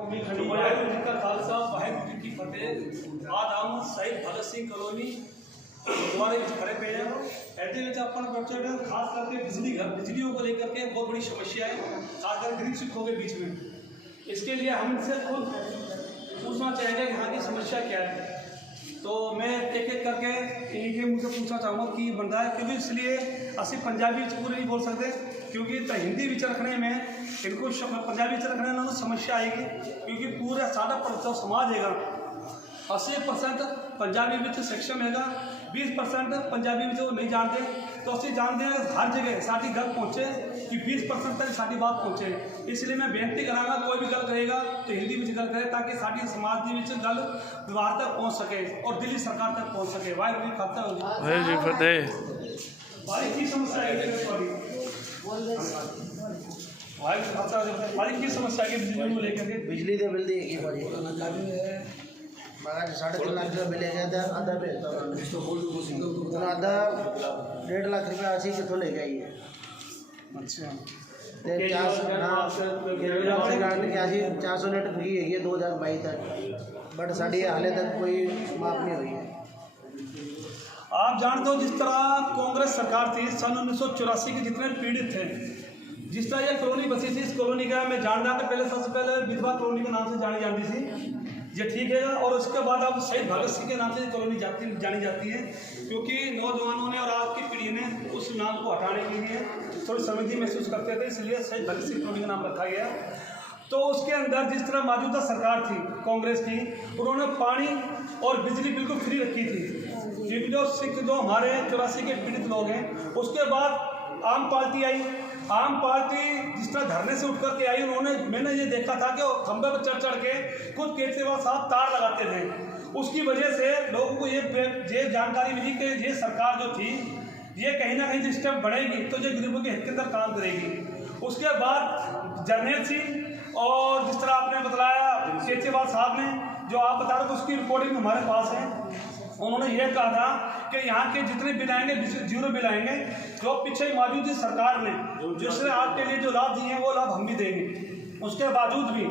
वाहिगुरू जी का खालसा वाहिगुरू जी की फतेह। आज हम शहीद भगत सिंह कॉलोनी गुरुद्वारे खड़े पे हैं। ऐसे में अपन बच्चे खास करके बिजलियों को लेकर के बहुत बड़ी समस्या है, खासकर गरीब सिखों के बीच में। इसके लिए हम इनसे खुद पूछना चाहेंगे कि यहाँ की समस्या क्या है। तो मैं एक एक करके इन्हीं के मुझसे पूछना चाहूँगा कि बन रहा है, क्योंकि इसलिए असि पंजाबी पूरे नहीं बोल सकते, क्योंकि तो हिंदी विच रखने में इनको पंजाबी विच रखने में समस्या आएगी, क्योंकि पूरा 60% समाज हैगा 80% पंजाबी विच सक्षम हैगा, 20% पंजाबी विच वो नहीं जानते। तो असं जानते हैं हर जगह साड़ी गल पहुँचे कि 20% तक साड़ी बात पहुँचे। इसलिए मैं बेनती कराँगा कोई भी गल करेगा तो हिंदी में गल करे, ताकि साड़ी समाज के गल विवाह तक पहुँच सके और दिल्ली सरकार तक पहुँच सके। वाहिगुरू जी खालसा वाहिगुरू जी फतेह। भाई की समस्या है भाई की समस्या है बिजली को लेकर के? बिजली के बिल दी मगर 3.5 लाख रुपया बिल है, आधा भेजता आधा 1.5 लाख रुपया असी कितों ले गई है। अच्छा 400 यूनिट फ्री है 2022 तक, बट साड़ी हाले तक कोई माफ नहीं हुई है। आप जानते हो जिस तरह कांग्रेस सरकार थी सन 1984 के जितने पीड़ित थे, जिस तरह ये कॉलोनी बसी थी, इस कॉलोनी का मैं जानता कि पहले सबसे पहले विधवा कॉलोनी के नाम से जानी जाती थी, ये ठीक है। और उसके बाद अब शहीद भगत सिंह के नाम से कॉलोनी जानी जाती है, क्योंकि नौजवानों ने और आज की पीढ़ी ने उस नाम को हटाने के लिए थोड़ी संवेदी महसूस करते थे, इसलिए शहीद भगत सिंह कॉलोनी का नाम रखा गया। तो उसके अंदर जिस तरह मौजूदा सरकार थी कांग्रेस की, उन्होंने पानी और बिजली बिल्कुल फ्री रखी थी। जो सिख जो हमारे 84 के पीड़ित लोग हैं, उसके बाद आम पार्टी आई। आम पार्टी जिस तरह धरने से उठ करके आई, मैंने ये देखा था कि खंबे पर चढ़ के खुद केजरीवाल साहब तार लगाते थे। उसकी वजह से लोगों को ये जानकारी मिली कि ये सरकार जो थी ये कहीं ना कहीं जिस टाइम बढ़ेगी तो ये गरीबों के हित के अंदर काम करेगी। उसके बाद जर्नैल सिंह और जिस तरह आपने बताया केजरीवाल साहब ने, जो आप बता रहे थे उसकी रिकॉर्डिंग हमारे पास है, उन्होंने ये कहा था कि यहाँ के जितने बिल आएंगे जीरो बिल आएंगे। जो पीछे मौजूदा सरकार ने जिसने आपके लिए जो लाभ दिए हैं वो लाभ हम भी देंगे। उसके बावजूद भी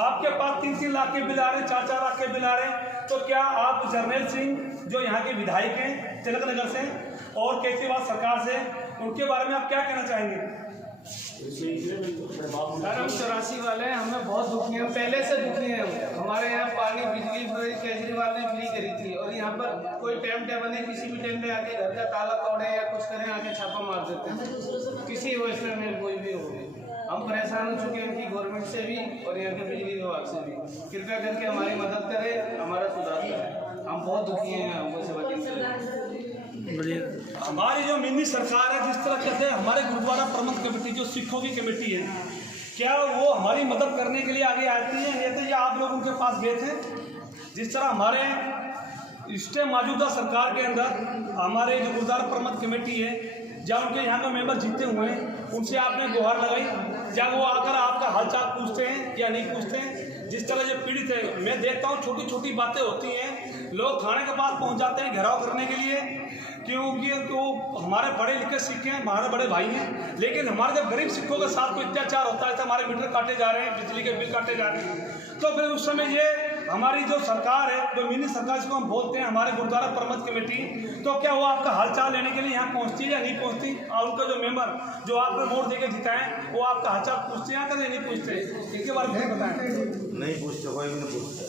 आपके पास 3-3 लाख के बिल आ रहे हैं, 4-4 लाख के बिल आ रहे हैं। तो क्या आप जर्नैल सिंह जो यहाँ के विधायक हैं तिलक नगर से और केजरीवाल सरकार से, उनके बारे में आप क्या कहना चाहेंगे? सर हम 84 वाले हैं, हमें बहुत दुखी हैं, पहले से दुखी हैं। हमारे यहाँ पानी बिजली केजरीवाल ने फ्री करी थी, और यहाँ पर कोई टाइम टेबल नहीं, किसी भी टाइम पे आके घर का ताला तोड़े या कुछ करें आके छापा मार देते हैं, किसी व्यवस्था में कोई भी हो। हम परेशान हो चुके हैं इनकी गवर्नमेंट से भी और यहाँ के बिजली विभाग से भी। कृपया करके हमारी मदद करें, हमारा सुधार करें, हम बहुत दुखी हैं। हमको सेवा हमारी जो मिनी सरकार है, जिस तरह कहते हैं हमारे गुरुद्वारा प्रबंध कमेटी जो सिखों की कमेटी है, क्या वो हमारी मदद करने के लिए आगे आती है? या तो ये आप लोग उनके पास गए थे? जिस तरह हमारे इस टाइम मौजूदा सरकार के अंदर हमारे जो गुरुद्वारा प्रबंध कमेटी है, जब उनके यहाँ का मेंबर जीते हुए हैं, उनसे आपने गुहार लगाई, जब वो आकर आपका हालचाल पूछते हैं या नहीं पूछते हैं? जिस तरह ये पीड़ित है, मैं देखता हूँ छोटी छोटी बातें होती हैं, लोग थाने के पास पहुँच जाते हैं घेराव करने के लिए, क्योंकि तो हमारे पढ़े लिखे सिख हैं, हमारे बड़े भाई हैं। लेकिन हमारे जब गरीब सिखों के साथ कोई अत्याचार होता है, तो हमारे मीटर काटे जा रहे हैं, बिजली के बिल काटे जा रहे हैं, तो फिर उस समय ये हमारी जो सरकार है, जो मिनी सरकार जिसको हम बोलते हैं, हमारे गुरुद्वारा प्रबंध कमेटी, तो क्या वो आपका हालचाल लेने के लिए यहाँ पहुँचती है या नहीं पहुँचती? और उनका जो मेंबर जो आपने वोट देके जिताएं, वो आपका हालचाल पूछते हैं या नहीं पूछते? इनके बारे में बताएं। नहीं पूछते, कोई भी नहीं पूछता।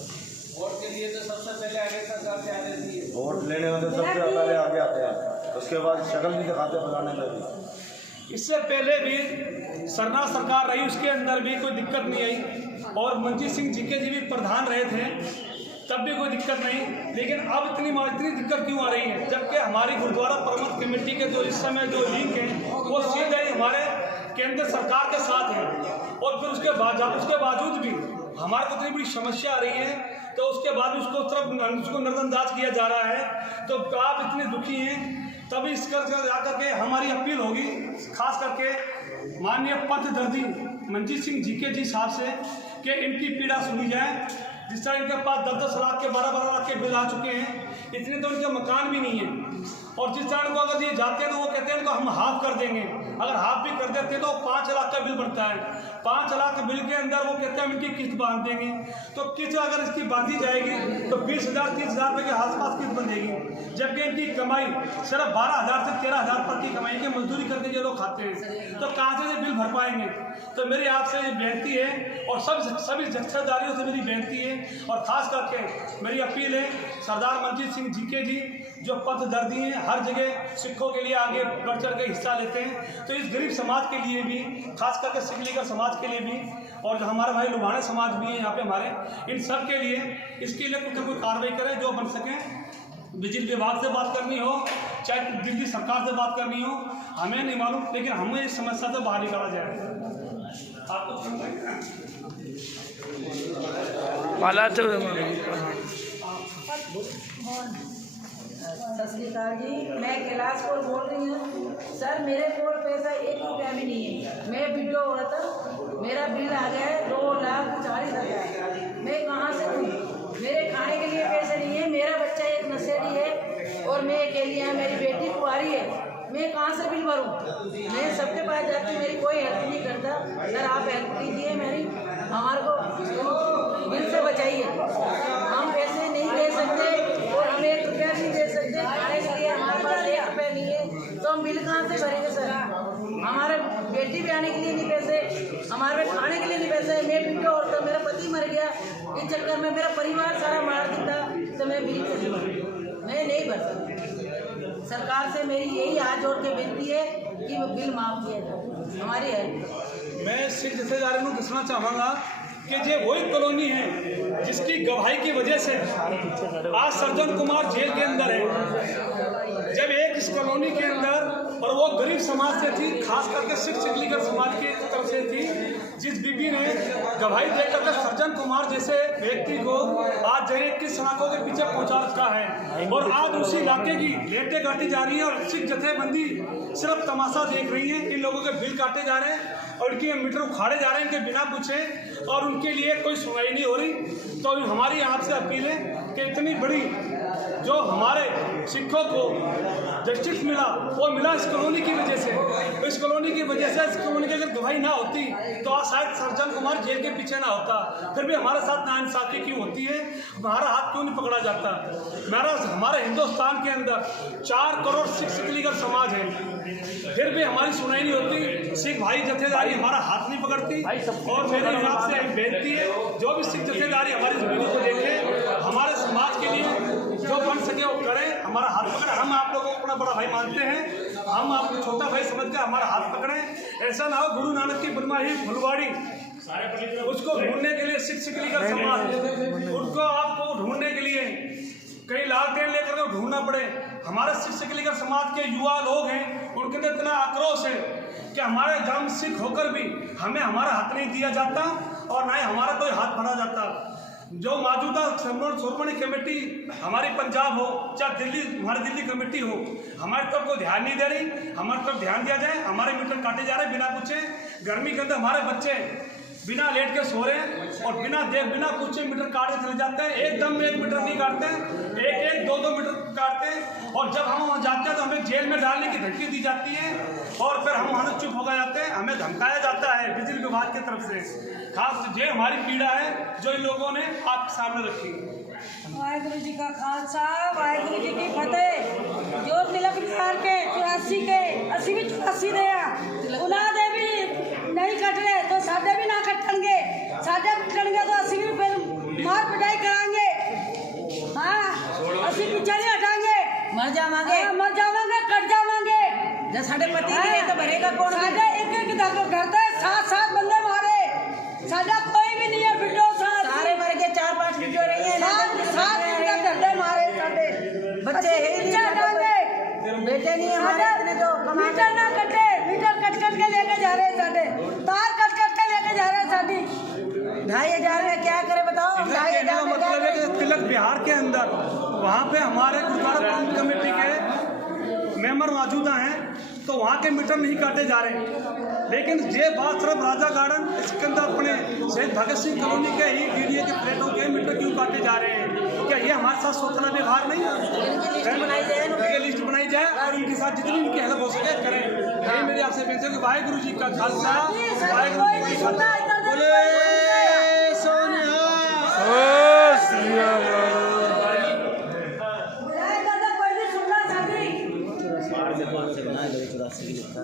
वोट के लिए तो सबसे पहले आगे सरकार से आने चाहिए, वोट लेने में तो सबसे पहले आगे आते हैं, उसके बाद शक्ल भी दिखाते बुलाने में भी। इससे पहले भी सरना सरकार रही, उसके अंदर भी कोई दिक्कत नहीं आई, और मंजीत सिंह जीके जी भी प्रधान रहे थे, तब भी कोई दिक्कत नहीं। लेकिन अब इतनी दिक्कत क्यों आ रही है, जबकि हमारी गुरुद्वारा प्रबंध कमेटी के जो इस समय जो लिंक हैं वो सीधे हमारे केंद्र सरकार के साथ हैं, और फिर उसके बावजूद भी हमारे को इतनी बड़ी समस्या आ रही है, तो उसके बाद उसको नजरअंदाज किया जा रहा है। तो आप इतने दुखी हैं, तभी इस कर जाकर के हमारी अपील होगी, खास करके माननीय पथदर्शी मंजीत सिंह जीके जी साहब से, कि इनकी पीड़ा सुनी जाए। जिस तरह इनके पास 10-10 लाख के 12-12 लाख के बिल आ चुके हैं, इतने तो इनके मकान भी नहीं है, और जिस तरह को अगर ये जाते हैं तो वो कहते हैं इनको हम हाफ कर देंगे। अगर हाफ भी कर देते तो 5 लाख का बिल बनता है। 5 लाख बिल के अंदर वो कहते हैं हम इनकी किस्त बांध देंगे, तो किस्त अगर इसकी बांधी जाएगी तो 20,000 30,000 रुपये के आसपास किस्त बंधेगी, जबकि इनकी कमाई सिर्फ 12,000 से 13,000 पर की कमाई की मजदूरी करके ये लोग खाते हैं, तो कहाँ से ये बिल भर पाएंगे। तो मेरी आपसे ये बेनती है और सभी जत्थेदारियों से मेरी बेनती है और ख़ास करके मेरी अपील है सरदार मनजीत सिंह जीके जी जो पथदर्दी हैं, हर जगह सिखों के लिए आगे बढ़ चढ़ के हिस्सा लेते हैं, तो इस गरीब समाज के लिए भी, खास करके सिख लीगर समाज के लिए भी, और जो हमारे भाई लुभाने समाज भी हैं यहाँ पे हमारे, इन सब के लिए इसके लिए कुछ ना कुछ कार्रवाई करें जो बन सके। बिजली विभाग से बात करनी हो चाहे दिल्ली सरकार से बात करनी हो, हमें नहीं मालूम, लेकिन हमें इस समस्या से बाहर निकाला जाए। आपको सत श्रीकाल जी, मैं कैलाश कौर बोल रही हूँ। सर मेरे को पैसा 1 रुपया भी नहीं है। मैं विडो हुआ था, मेरा बिल आ गया है 2,40,000। मैं कहाँ से दूँ? मेरे खाने के लिए पैसे नहीं है, मेरा बच्चा एक नशेड़ी है और मैं अकेली है, मेरी बेटी कुंवारी है, मैं कहाँ से बिल भरूँ? मैं सबके पास जाती हूँ, मेरी कोई हेल्प नहीं करता। सर आप हेल्प कीजिए मेरी, हमारे को बिल से बचाइए। हम पैसे नहीं दे सकते और हमें 1 रुपया नहीं दे सकते, खाने के लिए हमारे पास 1 रुपया नहीं है, तो हम बिल कहाँ से भरेंगे सर? हमारे बेटी भी आने के लिए नहीं पैसे, हमारे खाने के लिए नहीं पैसे। मैं बिल्टो और तो मेरा पति मर गया, इस चक्कर में मेरा परिवार सारा मार देता, तो मैं बिल कैसे भरूँ? मैं नहीं भर सकती। सरकार से मेरी यही हाथ जोड़ के विनती है कि बिल माफ किया जाए, हमारी है। मैं सिख जथेदारी को दसना चाहूँगा कि ये वही कॉलोनी है जिसकी गवाही की वजह से आज सज्जन कुमार जेल के अंदर है। जब एक इस कॉलोनी के अंदर, और वो गरीब समाज से थी, खास करके सिख लीगर समाज की तरफ से थी, जिस बीबी ने गवाही देकर सज्जन कुमार जैसे व्यक्ति को आज जय 21 सलाखों के पीछे पहुंचा रखा है, और आज उसी इलाके की लेटें काटी जा रही है और सिख जथेबंदी सिर्फ तमाशा देख रही है। इन लोगों के बिल काटे जा रहे हैं और इनके मीटर उखाड़े जा रहे हैं इनके बिना पूछे, और उनके लिए कोई सुनवाई नहीं हो रही। तो हमारी आपसे अपील है कि इतनी बड़ी जो हमारे सिखों को जस्टिस मिला, वो मिला इस कॉलोनी की वजह से। इस कॉलोनी की वजह से, इस कॉलोनी की अगर गवाही ना होती तो आज शायद सज्जन कुमार जेल के पीछे ना होता। फिर भी हमारे साथ नाइंसाफी क्यों होती है? हमारा हाथ क्यों नहीं पकड़ा जाता? हमारे हिंदुस्तान के अंदर 4 करोड़ सिख लीगर समाज है, फिर भी हमारी सुनाई नहीं होती। सिख भाई जथेदारी हमारा हाथ नहीं पकड़ती। और मेरे हिसाब से बेनती है जो भी सिख जथेदारी हमारी वीडियो को देखे, हमारे समाज के लिए जो बन सके वो करें, हमारा हाथ पकड़े। हम आप लोगों को अपना बड़ा भाई मानते हैं, हम आपको छोटा भाई समझ कर हमारा हाथ पकड़ें। ऐसा ना हो गुरु नानक की बनवाही फुलवाड़ी उसको ढूंढने के लिए सिख लीगर समाज, उनको आपको ढूंढने के लिए कई लाख देन लेकर ढूंढना पड़े। हमारे सिख लीगर समाज के युवा लोग हैं, उनके अंदर इतना आक्रोश है कि हमारे जाम सिख होकर भी हमें हमारा हक नहीं दिया जाता और ना ही हमारा कोई हाथ बढ़ा जाता। जो मौजूदा श्रोमणी कमेटी हमारी पंजाब हो चाहे दिल्ली, हमारी दिल्ली कमेटी हो, हमारी तरफ को ध्यान नहीं दे रही। हमारी तरफ ध्यान दिया जाए। हमारे मीटर काटे जा रहे हैं बिना पूछे। गर्मी के अंदर हमारे बच्चे बिना लेट के सो रहे हैं और बिना पूछे मीटर काटते चले जाते हैं। एकदम में 1 मीटर नहीं काटते हैं, 1-1, 2-2 मीटर काटते हैं। और जब हम वहाँ जाते हैं तो हमें जेल में डालने की धमकी दी जाती है और फिर हम वहाँ से चुप हो जाते हैं। हमें धमकाया जाता है बिजली विभाग की तरफ से। खास ये हमारी पीड़ा है जो इन लोगों ने आपके सामने रखी। वाहेगुरु जी का खालसा, वाहेगुरु जी की फतेह। जो तिलक बिहार के 84 के, ਅਸੀਂ भी 84 ਦੇ ਆ, ਉਹਨਾਂ ਦੇ ਵੀ नहीं कट रहे तो साढ़े भी ना कटणगे, साढ़े कटणगे तो ਅਸੀਂ भी फिर मार पिटाई करांगे। हाँ ਅਸੀਂ पीछे नहीं हटाएंगे, मर जावांगे, मर जावांगे, कट जावांगे। जब साढ़े पति की नहीं तो भरेगा कौन? साढ़े एक घर दे 7-7 बंदे मारे, साढ़ा कोई भी नहीं है। बिटो सारे मर गए, 4-5 वीडियो रही है, 7 घंटे मारे। साढ़े बच्चे है ही नहीं, बेटे नहीं हमारे इतने तो मीटर ना कटे, मीटर कट के लेके जा रहे हैं, साढ़े तार कट के लेके जा रहे हैं। साढ़ी 2,500 में क्या करे बताओ? 2,500 में मतलब है कि तिलक बिहार के अंदर वहाँ पे हमारे गुरुद्वारा प्रबंधन कमेटी के मेंबर मौजूदा हैं, तो वहाँ के मीटर नहीं काटे जा रहे। लेकिन ये बात सिर्फ राजा गार्डन इसके अंदर अपने शहीद भगत सिंह कॉलोनी के ही डीडीए के फ्लैटों के मीटर क्यों काटे जा रहे हैं? क्या ये हमारे साथ सोचना व्यवहार नहीं है, उनकी लिस्ट बनाई जाए और उनके साथ जितनी उनकी हेल्प हो सके करें। यही मेरी आपसे विनती है कि वाहिगुरु जी का खालसा, वाहिगुरु जी की फतेह। बोले सोनिया। से बनाए 84 की लिखा